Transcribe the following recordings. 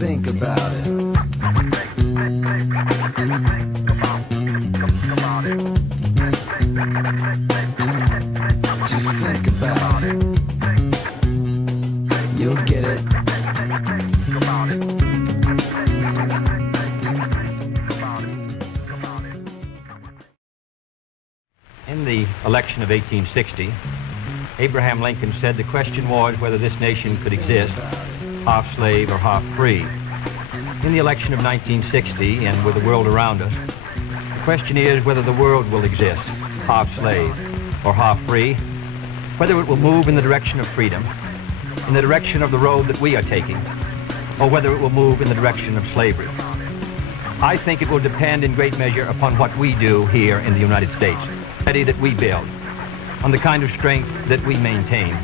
think about it. Just think about it. You'll get it. In the election of 1860, Abraham Lincoln said the question was whether this nation could exist, half slave or half free. In the election of 1960, and with the world around us, the question is whether the world will exist, half slave or half free, whether it will move in the direction of freedom, in the direction of the road that we are taking, or whether it will move in the direction of slavery. I think it will depend in great measure upon what we do here in the United States, that we build, on the kind of strength that we maintain.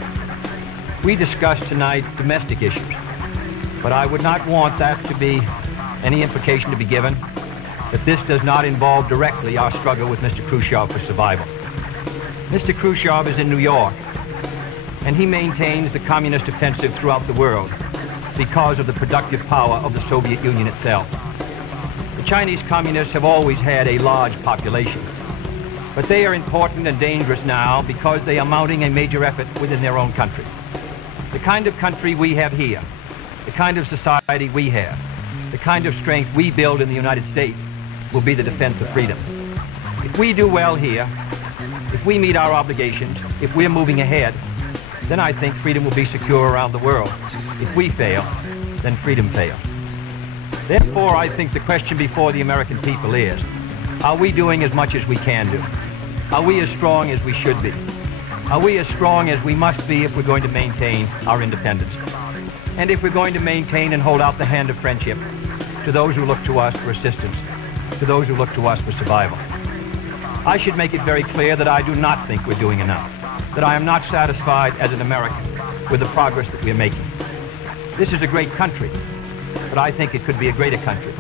We discussed tonight domestic issues, but I would not want that to be any implication to be given that this does not involve directly our struggle with Mr. Khrushchev for survival. Mr. Khrushchev is in New York, and he maintains the communist offensive throughout the world because of the productive power of the Soviet Union itself. The Chinese communists have always had a large population, but they are important and dangerous now because they are mounting a major effort within their own country. The kind of country we have here, the kind of society we have, the kind of strength we build in the United States will be the defense of freedom. If we do well here, if we meet our obligations, if we're moving ahead, then I think freedom will be secure around the world. If we fail, then freedom fails. Therefore, I think the question before the American people is, are we doing as much as we can do? Are we as strong as we should be? Are we as strong as we must be if we're going to maintain our independence? And if we're going to maintain and hold out the hand of friendship to those who look to us for assistance, to those who look to us for survival. I should make it very clear that I do not think we're doing enough, that I am not satisfied as an American with the progress that we're making. This is a great country, but I think it could be a greater country.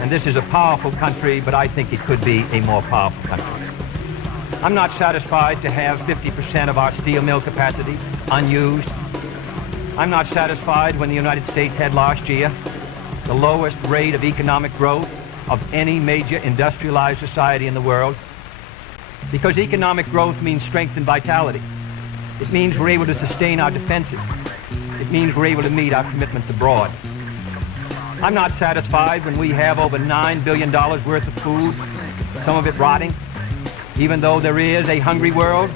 And this is a powerful country, but I think it could be a more powerful country. I'm not satisfied to have 50% of our steel mill capacity unused. I'm not satisfied when the United States had last year the lowest rate of economic growth of any major industrialized society in the world, because economic growth means strength and vitality. It means we're able to sustain our defenses. It means we're able to meet our commitments abroad. I'm not satisfied when we have over $9 billion worth of food, some of it rotting, even though there is a hungry world,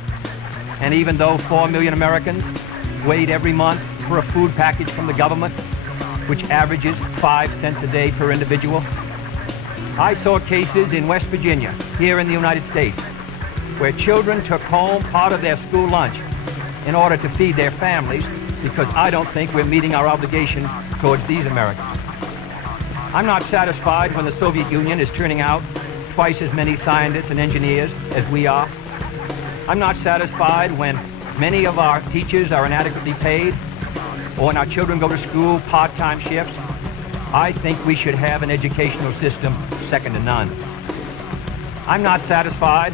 and even though 4 million Americans wait every month for a food package from the government, which averages 5 cents a day per individual. I saw cases in West Virginia, here in the United States, where children took home part of their school lunch in order to feed their families, because I don't think we're meeting our obligation towards these Americans. I'm not satisfied when the Soviet Union is turning out twice as many scientists and engineers as we are. I'm not satisfied when many of our teachers are inadequately paid, or when our children go to school part-time shifts. I think we should have an educational system second to none. I'm not satisfied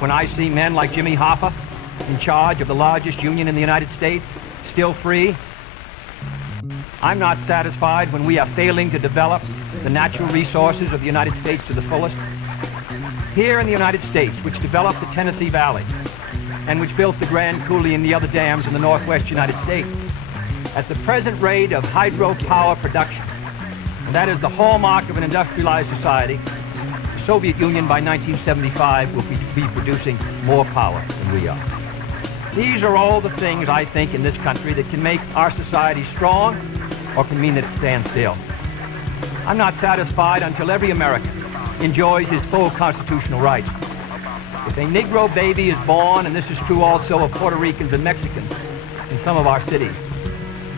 when I see men like Jimmy Hoffa in charge of the largest union in the United States, still free. I'm not satisfied when we are failing to develop the natural resources of the United States to the fullest. Here in the United States, which developed the Tennessee Valley, and which built the Grand Coulee and the other dams in the northwest United States, at the present rate of hydropower production, and that is the hallmark of an industrialized society, the Soviet Union by 1975 will be producing more power than we are. These are all the things, I think, in this country that can make our society strong or can mean that it stands still. I'm not satisfied until every American enjoys his full constitutional rights. If a Negro baby is born, and this is true also of Puerto Ricans and Mexicans in some of our cities,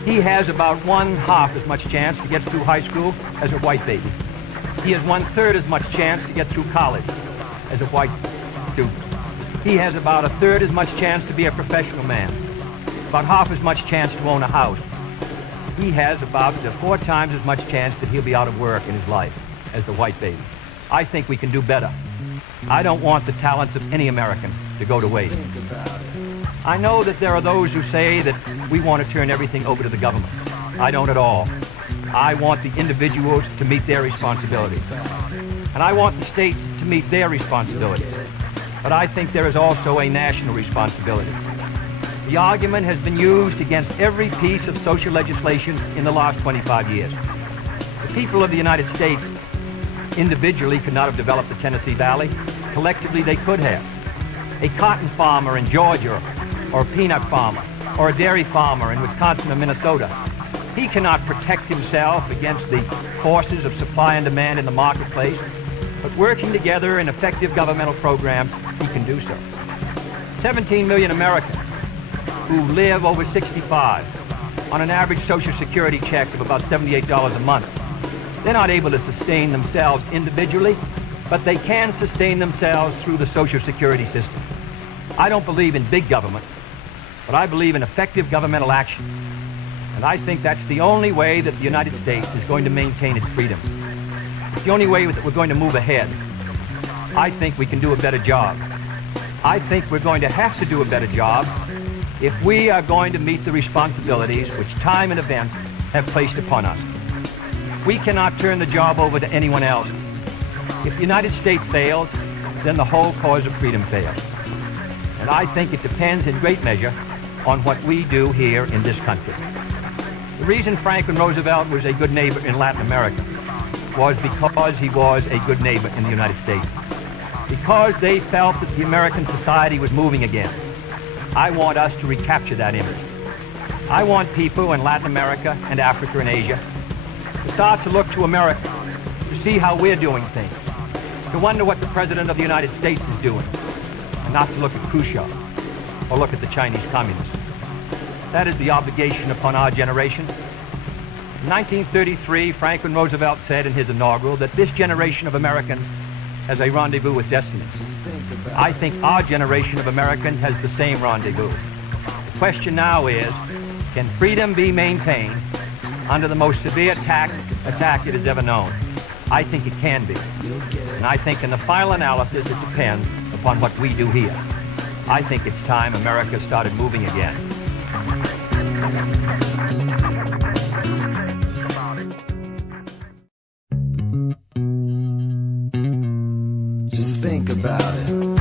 he has about 1/2 as much chance to get through high school as a white baby. He has 1/3 as much chance to get through college as a white student. He has about 1/3 as much chance to be a professional man, about 1/2 as much chance to own a house. He has about 4 times as much chance that he'll be out of work in his life as the white baby. I think we can do better. I don't want the talents of any American to go to waste. I know that there are those who say that we want to turn everything over to the government. I don't at all. I want the individuals to meet their responsibilities. And I want the states to meet their responsibilities. But I think there is also a national responsibility. The argument has been used against every piece of social legislation in the last 25 years. The people of the United States individually could not have developed the Tennessee Valley. Collectively, they could have. A cotton farmer in Georgia, or a peanut farmer, or a dairy farmer in Wisconsin or Minnesota, he cannot protect himself against the forces of supply and demand in the marketplace, but working together in effective governmental programs, he can do so. 17 million Americans who live over 65 on an average Social Security check of about $78 a month. They're not able to sustain themselves individually, but they can sustain themselves through the Social Security system. I don't believe in big government, but I believe in effective governmental action. And I think that's the only way that the United States is going to maintain its freedom. It's the only way that we're going to move ahead. I think we can do a better job. I think we're going to have to do a better job if we are going to meet the responsibilities which time and events have placed upon us. We cannot turn the job over to anyone else. If the United States fails, then the whole cause of freedom fails. And I think it depends in great measure on what we do here in this country. The reason Franklin Roosevelt was a good neighbor in Latin America was because he was a good neighbor in the United States. Because they felt that the American society was moving again. I want us to recapture that image. I want people in Latin America and Africa and Asia to start to look to America, to see how we're doing things, to wonder what the President of the United States is doing, and not to look at Khrushchev or look at the Chinese communists. That is the obligation upon our generation. In 1933, Franklin Roosevelt said in his inaugural that this generation of Americans has a rendezvous with destiny. I think our generation of Americans has the same rendezvous. The question now is, can freedom be maintained under the most severe attack it has ever known? I think it can be. And I think in the final analysis, it depends upon what we do here. I think it's time America started moving again. Just think about it.